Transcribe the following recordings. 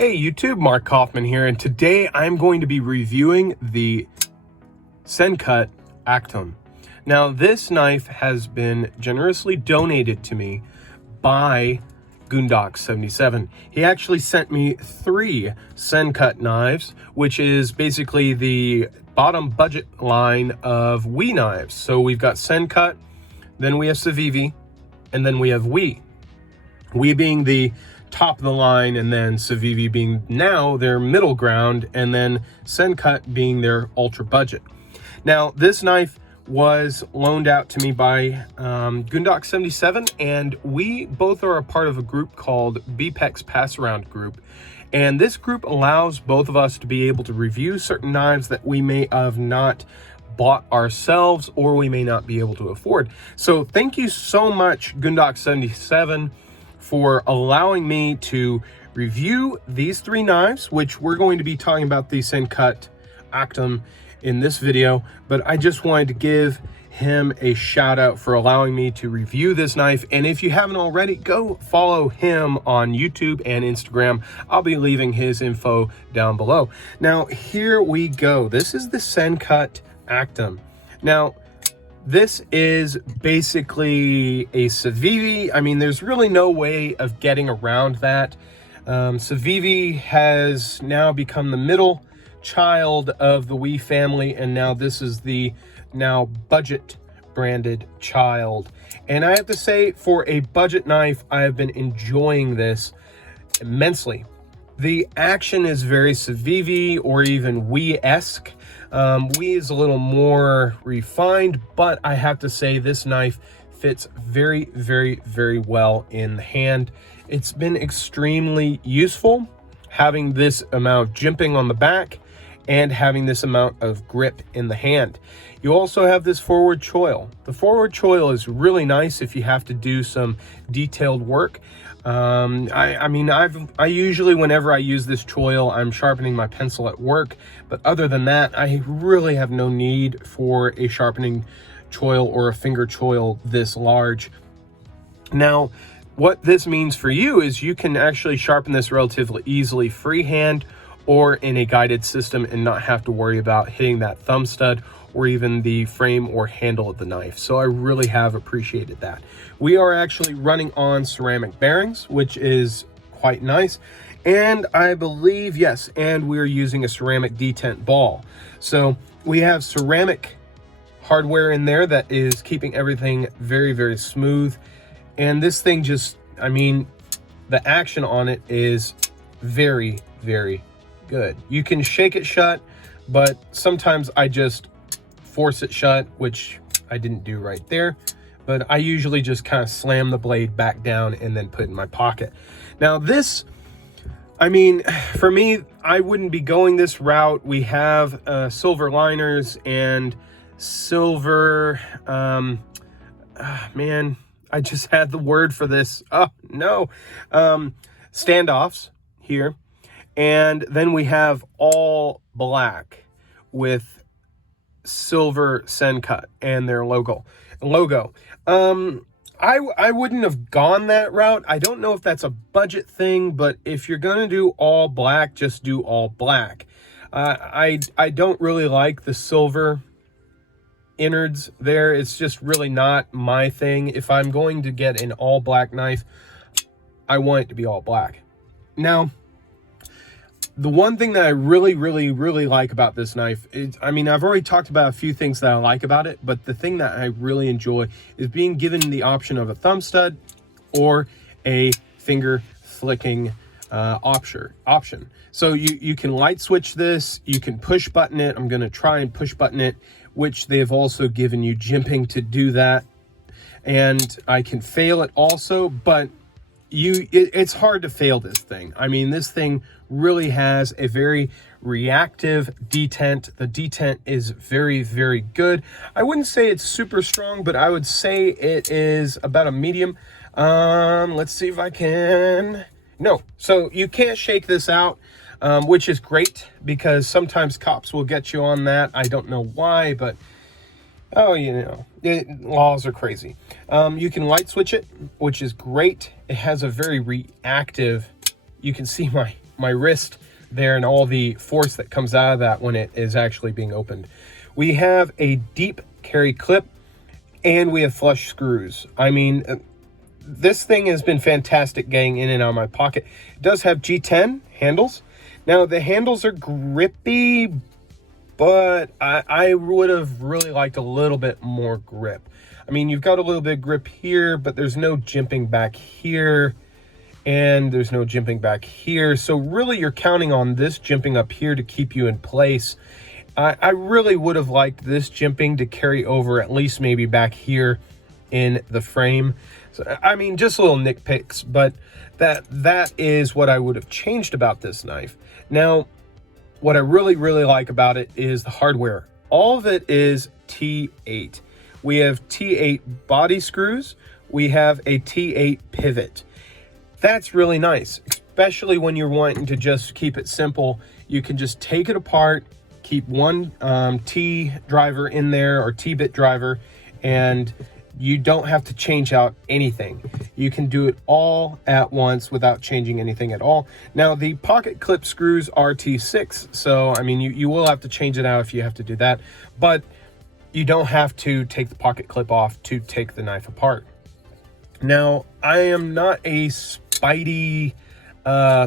Hey YouTube, Mark Coffman here, and today I'm going to be reviewing the Sencut Actium. Now this knife has been generously donated to me by Goondocks 77. He actually sent me 3 Sencut knives, which is basically the bottom budget line of WE knives. So we've got Sencut, then we have Civivi, and then we have WE. WE being the top of the line, and then Civivi being now their middle ground, and then Sencut being their ultra budget. Now this knife was loaned out to me by Goondocks 77, and we both are a part of a group called BPEX Passaround group, and this group allows both of us to be able to review certain knives that we may have not bought ourselves or we may not be able to afford. So thank you so much, Goondocks 77, for allowing me to review these 3 knives, which we're going to be talking about the Sencut Actium in this video, but I just wanted to give him a shout out for allowing me to review this knife. And if you haven't already, go follow him on YouTube and Instagram. I'll be leaving his info down below. Now here we go. This is the Sencut Actium. Now this is basically a Civivi. I mean, there's really no way of getting around that. Civivi has now become the middle child of the WE family, and now this is the now budget branded child. And I have to say, for a budget knife, I have been enjoying this immensely. The action is very Civivi or even WE-esque. WE is a little more refined, but I have to say this knife fits very, very, very well in the hand. It's been extremely useful having this amount of jimping on the back and having this amount of grip in the hand. You also have this forward choil. The forward choil is really nice if you have to do some detailed work. I usually, whenever I use this choil, I'm sharpening my pencil at work, but other than that, I really have no need for a sharpening choil or a finger choil this large. Now, what this means for you is you can actually sharpen this relatively easily freehand or in a guided system and not have to worry about hitting that thumb stud or even the frame or handle of the knife. So I really have appreciated that. We are actually running on ceramic bearings, which is quite nice. And I believe, yes, and we're using a ceramic detent ball. So we have ceramic hardware in there that is keeping everything very, very smooth. And this thing just, I mean, the action on it is very, very good. You can shake it shut, but sometimes I just force it shut, which I didn't do right there, but I usually just kind of slam the blade back down and then put it in my pocket. Now this, I mean, for me, I wouldn't be going this route. We have silver liners and silver, man, I just had the word for this. Oh no, standoffs here. And then we have all black with silver Sencut and their logo. I wouldn't have gone that route. I don't know if that's a budget thing, but if you're gonna do all black, just do all black. I don't really like the silver innards there. It's just really not my thing. If I'm going to get an all black knife, I want it to be all black. Now, the one thing that I really, really, really like about this knife is, I mean, I've already talked about a few things that I like about it, but the thing that I really enjoy is being given the option of a thumb stud or a finger flicking option. So you can light switch this, you can push button it. I'm going to try and push button it, which they've also given you jimping to do that. And I can fail it also, but it's hard to fail this thing. I mean, this thing really has a very reactive detent. The detent is very, very good. I wouldn't say it's super strong, but I would say it is about a medium. Let's see if I can. No, so you can't shake this out, which is great because sometimes cops will get you on that. I don't know why, but oh, you know, laws are crazy. You can light switch it, which is great. It has a very reactive, you can see my my wrist there and all the force that comes out of that when it is actually being opened. We have a deep carry clip and we have flush screws. I mean, this thing has been fantastic getting in and out of my pocket. It does have G10 handles. Now the handles are grippy, but I would have really liked a little bit more grip. I mean, you've got a little bit of grip here, but there's no jimping back here, and there's no jimping back here. So really you're counting on this jimping up here to keep you in place. I really would have liked this jimping to carry over at least maybe back here in the frame. So, I mean, just little nitpicks, but that is what I would have changed about this knife. Now, what I really like about it is the hardware. All of it is T8. We have T8 body screws. We have a T8 pivot. That's really nice, especially when you're wanting to just keep it simple. You can just take it apart, keep one T driver in there or T-bit driver, and you don't have to change out anything. You can do it all at once without changing anything at all. Now, the pocket clip screws are T6, so I mean, you will have to change it out if you have to do that, but you don't have to take the pocket clip off to take the knife apart. Now, I am not a spidey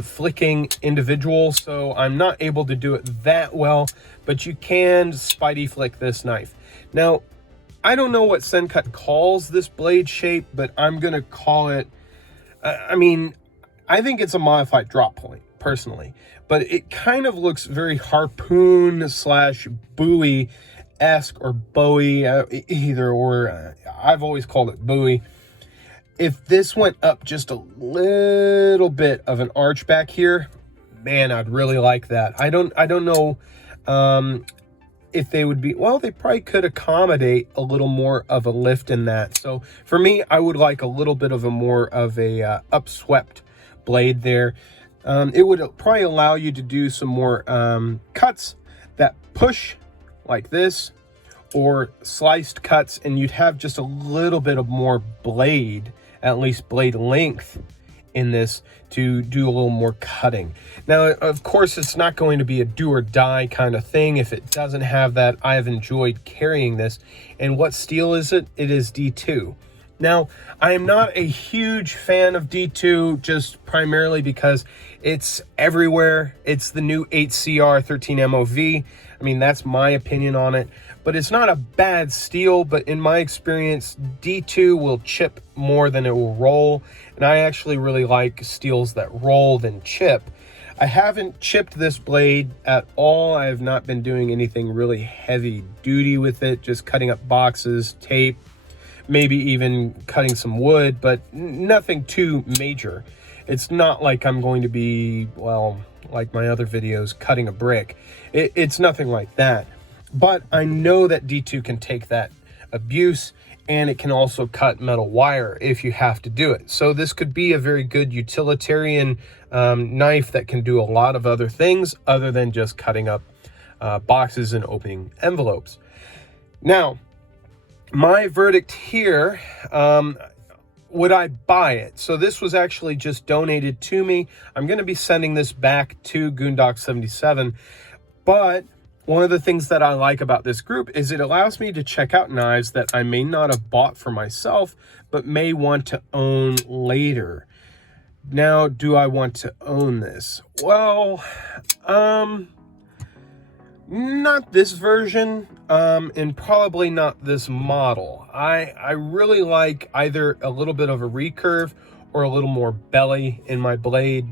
flicking individual, so I'm not able to do it that well, but you can spidey flick this knife. Now, I don't know what Sencut calls this blade shape, but I'm going to call it, I mean, I think it's a modified drop point, personally. But it kind of looks very harpoon slash buoy-esque or Bowie, either or. I've always called it buoy. If this went up just a little bit of an arch back here, man, I'd really like that. I don't know if they would be, well, they probably could accommodate a little more of a lift in that. So for me, I would like a little bit of a more of a upswept blade there. It would probably allow you to do some more cuts that push like this, or sliced cuts, and you'd have just a little bit of more blade, at least blade length in this, to do a little more cutting. Now, of course, it's not going to be a do or die kind of thing if it doesn't have that. I have enjoyed carrying this. And what steel is it? It is D2. Now, I am not a huge fan of D2, just primarily because it's everywhere. It's the new 8CR 13 MOV. I mean, that's my opinion on it. But it's not a bad steel, but in my experience, D2 will chip more than it will roll. And I actually really like steels that roll than chip. I haven't chipped this blade at all. I have not been doing anything really heavy duty with it, just cutting up boxes, tape, maybe even cutting some wood, but nothing too major. It's not like I'm going to be, well, like my other videos, cutting a brick. It's nothing like that. But I know that D2 can take that abuse, and it can also cut metal wire if you have to do it. So this could be a very good utilitarian knife that can do a lot of other things other than just cutting up boxes and opening envelopes. Now, my verdict here, would I buy it? So this was actually just donated to me. I'm going to be sending this back to Goondocks 77, but one of the things that I like about this group is it allows me to check out knives that I may not have bought for myself, but may want to own later. Now, do I want to own this? Well, not this version, and probably not this model. I really like either a little bit of a recurve or a little more belly in my blade.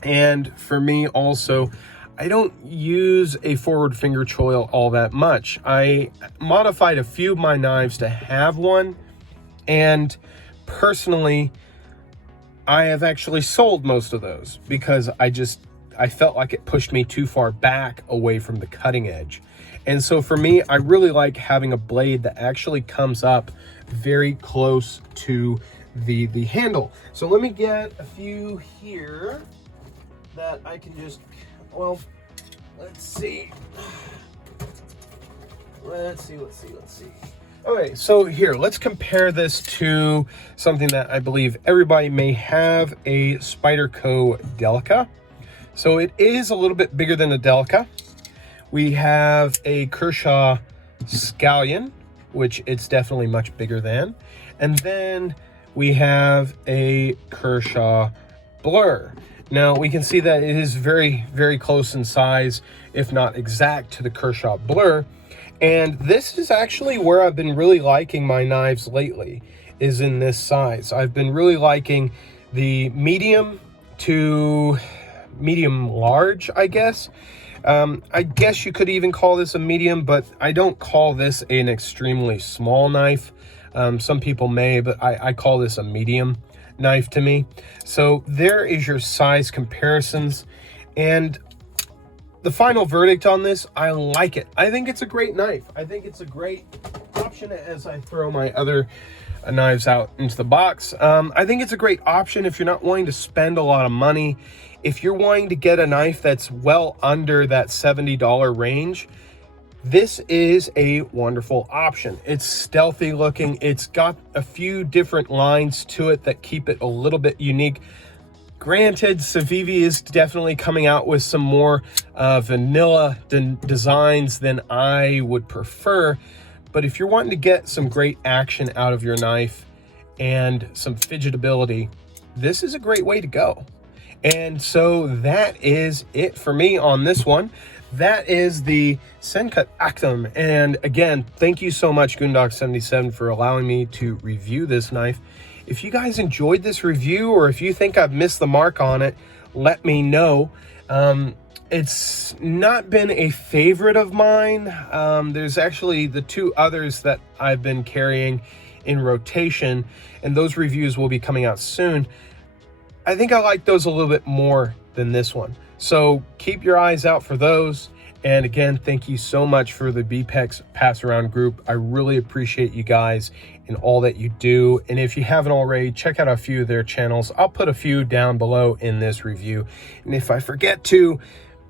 And for me also, I don't use a forward finger choil all that much. I modified a few of my knives to have one, and personally, I have actually sold most of those because I felt like it pushed me too far back away from the cutting edge. And so for me, I really like having a blade that actually comes up very close to the handle. So let me get a few here that I can just, well, let's see. Okay, so here, let's compare this to something that I believe everybody may have, a Spyderco Delica. So it is a little bit bigger than a Delica. We have a Kershaw Scallion, which it's definitely much bigger than. And then we have a Kershaw Blur. Now we can see that it is very, very close in size, if not exact, to the Kershaw Blur. And this is actually where I've been really liking my knives lately, is in this size. I've been really liking the medium to medium large, I guess. I guess you could even call this a medium, but I don't call this an extremely small knife. Some people may, but I call this a medium knife to me. So there is your size comparisons. And the final verdict on this, I like it. I think it's a great knife. I think it's a great option as I throw my other knives out into the box. I think it's a great option if you're not wanting to spend a lot of money. If you're wanting to get a knife that's well under that $70 range, this is a wonderful option. It's stealthy looking. It's got a few different lines to it that keep it a little bit unique. Granted, Civivi is definitely coming out with some more vanilla designs than I would prefer. But if you're wanting to get some great action out of your knife and some fidgetability, this is a great way to go. And so that is it for me on this one. That is the Sencut Actium. And again, thank you so much, Goondocks77, for allowing me to review this knife. If you guys enjoyed this review, or if you think I've missed the mark on it, let me know. It's not been a favorite of mine. There's actually the two others that I've been carrying in rotation, and those reviews will be coming out soon. I think I like those a little bit more than this one. So keep your eyes out for those. And again, thank you so much for the BPEX Passaround group. I really appreciate you guys and all that you do. And if you haven't already, check out a few of their channels. I'll put a few down below in this review. And if I forget to,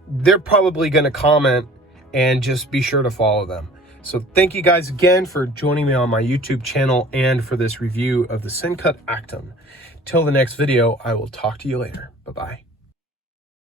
they're probably going to comment, and just be sure to follow them. So thank you guys again for joining me on my YouTube channel and for this review of the Sencut Actium. Till the next video, I will talk to you later. Bye-bye.